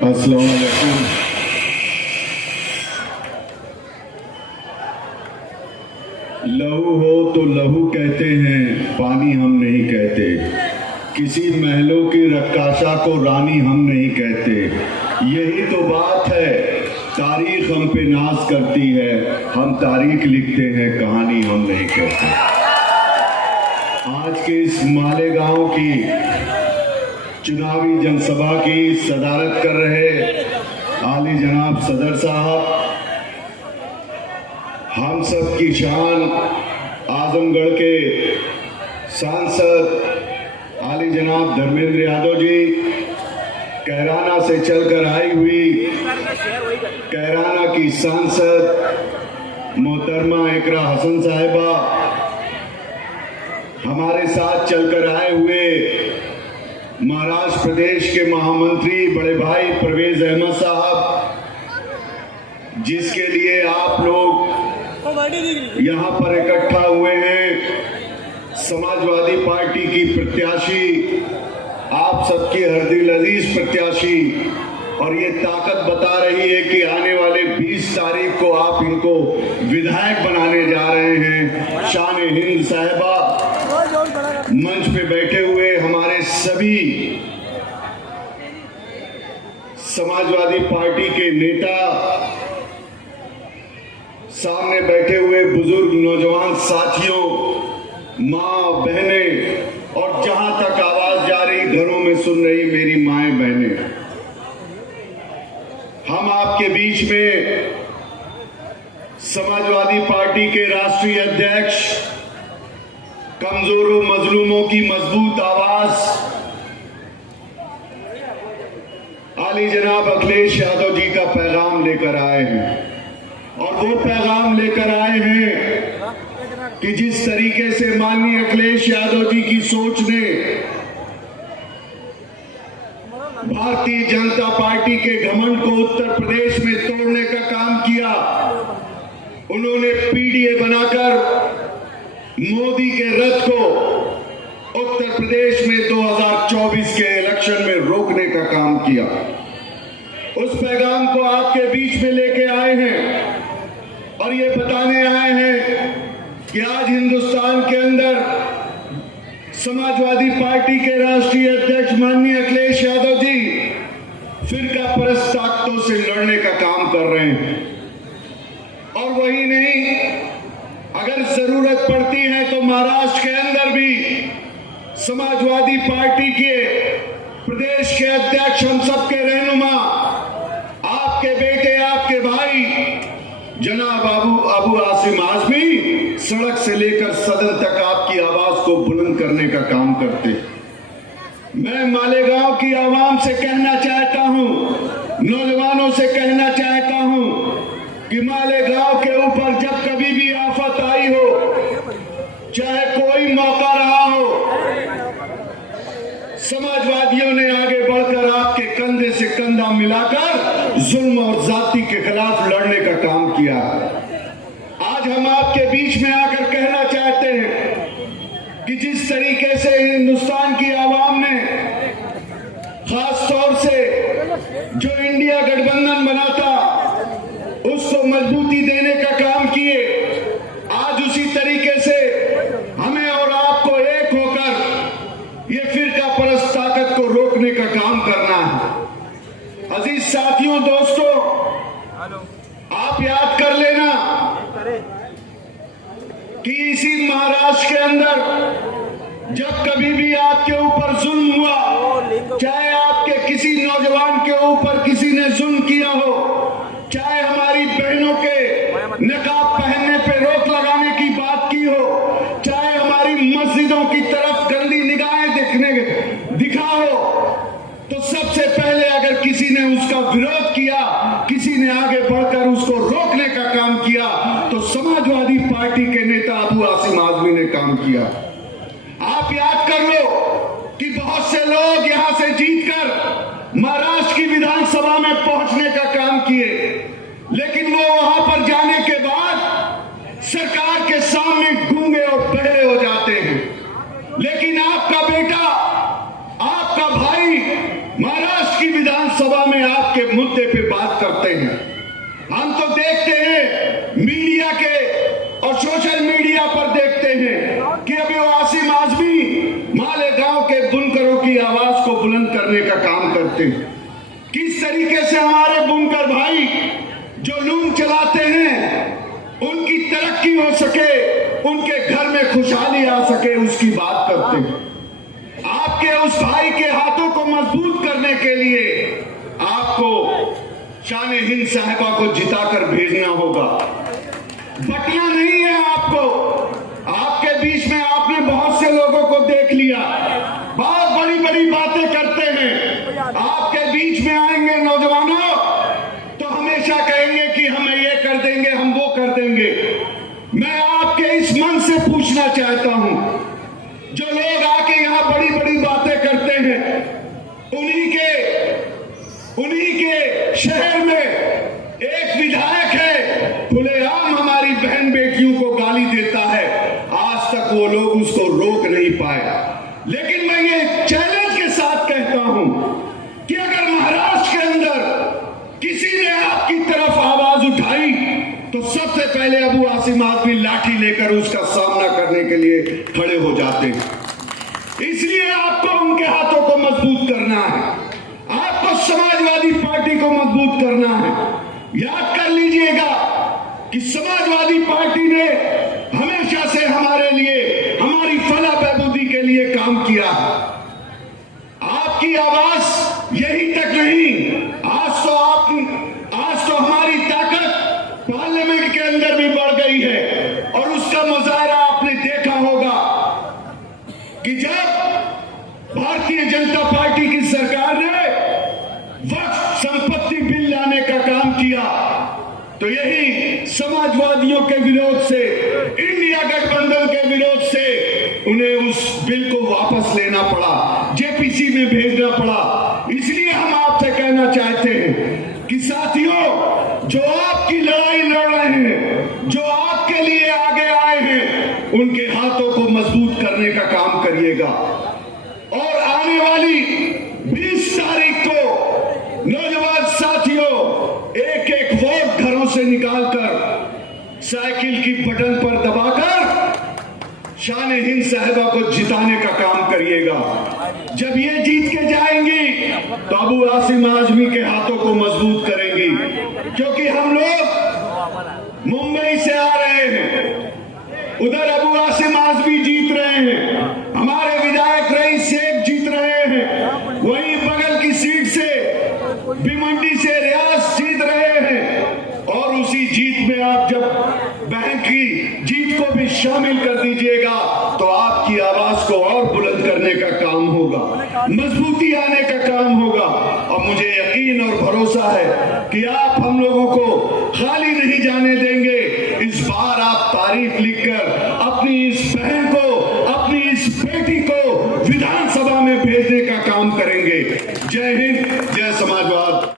अस्सलाम वालेकुम। लहू हो तो लहू कहते हैं, पानी हम नहीं कहते। किसी महलों की रक्काशा को रानी हम नहीं कहते। यही तो बात है, तारीख हम पे नाज करती है। हम तारीख लिखते हैं, कहानी हम नहीं कहते। आज के इस मालेगांव की चुनावी जनसभा की सदारत कर रहे आली जनाब सदर साहब, हम सब की शान आजमगढ़ के सांसद आली जनाब धर्मेंद्र यादव जी, कैराना से चलकर आई हुई कैराना की सांसद मोहतरमा इकरा हसन साहिबा, हमारे साथ चलकर आए हुए महाराष्ट्र प्रदेश के महामंत्री बड़े भाई परवेज अहमद साहब, जिसके लिए आप लोग यहाँ पर इकट्ठा हुए हैं। समाजवादी पार्टी की प्रत्याशी, आप सबकी हरदिल अजीज प्रत्याशी, और ये ताकत बता रही है कि आने वाले 20 तारीख को आप इनको विधायक बनाने जा रहे हैं। शान हिंद साहिबा, मंच पे बैठे हुए हमारे सभी समाजवादी पार्टी के नेता, सामने बैठे हुए बुजुर्ग नौजवान साथियों, माँ बहनें, और जहां तक आवाज जा रही घरों में सुन रही मेरी माएं बहनें, हम आपके बीच में समाजवादी पार्टी के राष्ट्रीय अध्यक्ष, कमजोरों मजलूमों की मजबूत आवाज आली जनाब अखिलेश यादव जी का पैगाम लेकर आए हैं। और वो पैगाम लेकर आए हैं कि जिस तरीके से माननीय अखिलेश यादव जी की सोच ने भारतीय जनता पार्टी के घमंड को उत्तर प्रदेश में तोड़ने का काम किया, उन्होंने पीडीए बनाकर मोदी के रथ को उत्तर प्रदेश में 2024 के इलेक्शन में रोकने का काम किया। उस पैगाम को आपके बीच में लेके आए हैं और ये बताने आए हैं कि आज हिंदुस्तान के अंदर समाजवादी पार्टी के राष्ट्रीय अध्यक्ष माननीय अखिलेश यादव जी फिरका परस्त ताकतों से लड़ने का काम कर रहे हैं। और वही नहीं, अगर जरूरत पड़ती है तो महाराष्ट्र के अंदर भी समाजवादी पार्टी के प्रदेश के अध्यक्ष, हम सबके रहनुमा, आपके बेटे, आपके भाई जनाब अबू आसिम आजमी सड़क से लेकर सदन तक आपकी आवाज को बुलंद करने का काम करते। मैं मालेगांव की आवाम से कहना चाहता हूं, नौजवानों से कहना चाहता हूं कि मालेगांव के ऊपर जब कभी भी आफत आई हो, चाहे कोई मौका रहा हो, समाजवादियों ने आगे बढ़कर आपके कंधे से कंधा मिलाकर जुल्म और जाति के खिलाफ लड़ने का काम किया। आज हम आपके बीच में आकर कहना चाहते हैं कि जिस तरीके से हिंदुस्तान की आवाम ने खास तौर से जो इंडिया गठबंधन बना था उसको मजबूती देने का काम किए, आज उसी तरीके से हमें और आपको एक होकर ये फिरका परस्त ताकत को रोकने का काम करना है। अजीज साथियों, दोस्तों, आप याद कर लेना कि इसी महाराष्ट्र के अंदर जब कभी भी आपके ऊपर जुल्म हुआ, चाहे आपके किसी नौजवान के ऊपर किसी ने जुल्म किया हो, चाहे हमारी बहनों के निकाब पहनने पे रोक लगाने की बात की हो, चाहे हमारी मस्जिदों की तरफ गंदी निगाहें दिखा हो, तो सबसे पहले अगर किसी ने उसका विरोध किया, किसी ने आगे बढ़कर उसको रोकने का काम किया, तो समाजवादी पार्टी के नेता अबू आसिम आजमी ने काम किया। आप याद कर लो कि बहुत से लोग यहां से जीतकर महाराष्ट्र की विधानसभा में पहुंचने का काम किए, लेकिन वो वहां पर जाने के बाद सरकार के सामने गूंगे और बहरे हो जाते हैं। लेकिन आपका बेटा, आपका भाई महाराष्ट्र की विधानसभा में में आपके मुद्दे पे बात करते हैं। हम तो देखते हैं मीडिया के और सोशल मीडिया पर देखते हैं कि अभी आसिम आजमी मालेगांव के बुनकरों की आवाज को बुलंद करने का काम करते हैं। किस तरीके से हमारे बुनकर भाई जो लूम चलाते हैं उनकी तरक्की हो सके, उनके घर में खुशहाली आ सके, उसकी बात करते हैं। आपके उस भाई के हाथों को मजबूत करने के लिए आपको शान हिंद साहिबा को जिताकर भेजना होगा। बटना नहीं है आपको। आपके बीच में आपने बहुत से लोगों को देख लिया, बहुत बड़ी बड़ी बातें करते हैं। आपके बीच में आएंगे नौजवानों तो हमेशा कहेंगे कि हम ये कर देंगे, हम वो कर देंगे। मैं आपके इस मन से पूछना चाहता हूं, जो लोग आके यहां बड़ी बड़ी बातें करते हैं, उन्हीं के शहर में एक विधायक है खुलेआम हमारी बहन बेटियों को गाली देता है, आज तक वो लोग उसको रोक नहीं पाए। लेकिन मैं ये चैलेंज के साथ कहता हूं कि अगर महाराष्ट्र के अंदर किसी ने आपकी तरफ आवाज उठाई तो सबसे पहले अबू आसिम आजमी लाठी लेकर उसका सामना करने के लिए खड़े हो जाते हैं। इसलिए आपको उनके हाथों को मजबूत करना है, आपको समाजवादी पार्टी को मजबूत करना है। याद कर लीजिएगा कि समाजवादी पार्टी ने हमेशा से हमारे लिए, हमारी फलाह बहबूदी के लिए काम किया। आपकी आवाज यही तक नहीं, आज तो हमारी ताकत पार्लियामेंट के अंदर भी बढ़ गई है। और उसका मुजाहरा आपने देखा होगा कि जब भारतीय जनता पार्टी की सरकार ने वक्फ संपत्ति बिल लाने का काम किया तो यही समाजवादियों के विरोध से, इंडिया गठबंधन के विरोध से उन्हें उस बिल को वापस लेना पड़ा, जेपीसी में भेजना पड़ा। इसलिए हम आपसे कहना चाहते हैं कि साथियों, जो आपकी लड़ाई लड़ रहे हैं, जो आपके लिए आगे आए हैं, उनके हाथों को मजबूत करने का काम करिएगा। और आने वाली 20 तारीख को नौजवान साथियों एक एक वोट घरों से निकालकर साइकिल की बटन पर दबाकर शान हिंद साहिबा को जिताने का काम करिएगा। जब ये जीत के जाएंगी तो अबू आसिम आजमी के हाथों को मजबूत करेंगी, क्योंकि हम लोग मुंबई से आ रहे हैं, उधर अबू आसिम आजमी जीत रहे हैं, हमारे विधायक रईस शेख जीत रहे हैं, वहीं बगल की सीट से भिवंडी से रियाज जीत रहे हैं। और उसी जीत में आप जब बहन की जीत को भी शामिल कर दीजिएगा तो आपकी आवाज को और बुलंद करने का काम होगा, मजबूती आने का काम होगा। और मुझे यकीन और भरोसा है कि आप हम लोगों को खाली नहीं जाने देंगे। इस बार आप तारीफ लिखकर अपनी इस बहन को, अपनी इस बेटी को विधानसभा में भेजने का काम करेंगे। जय हिंद।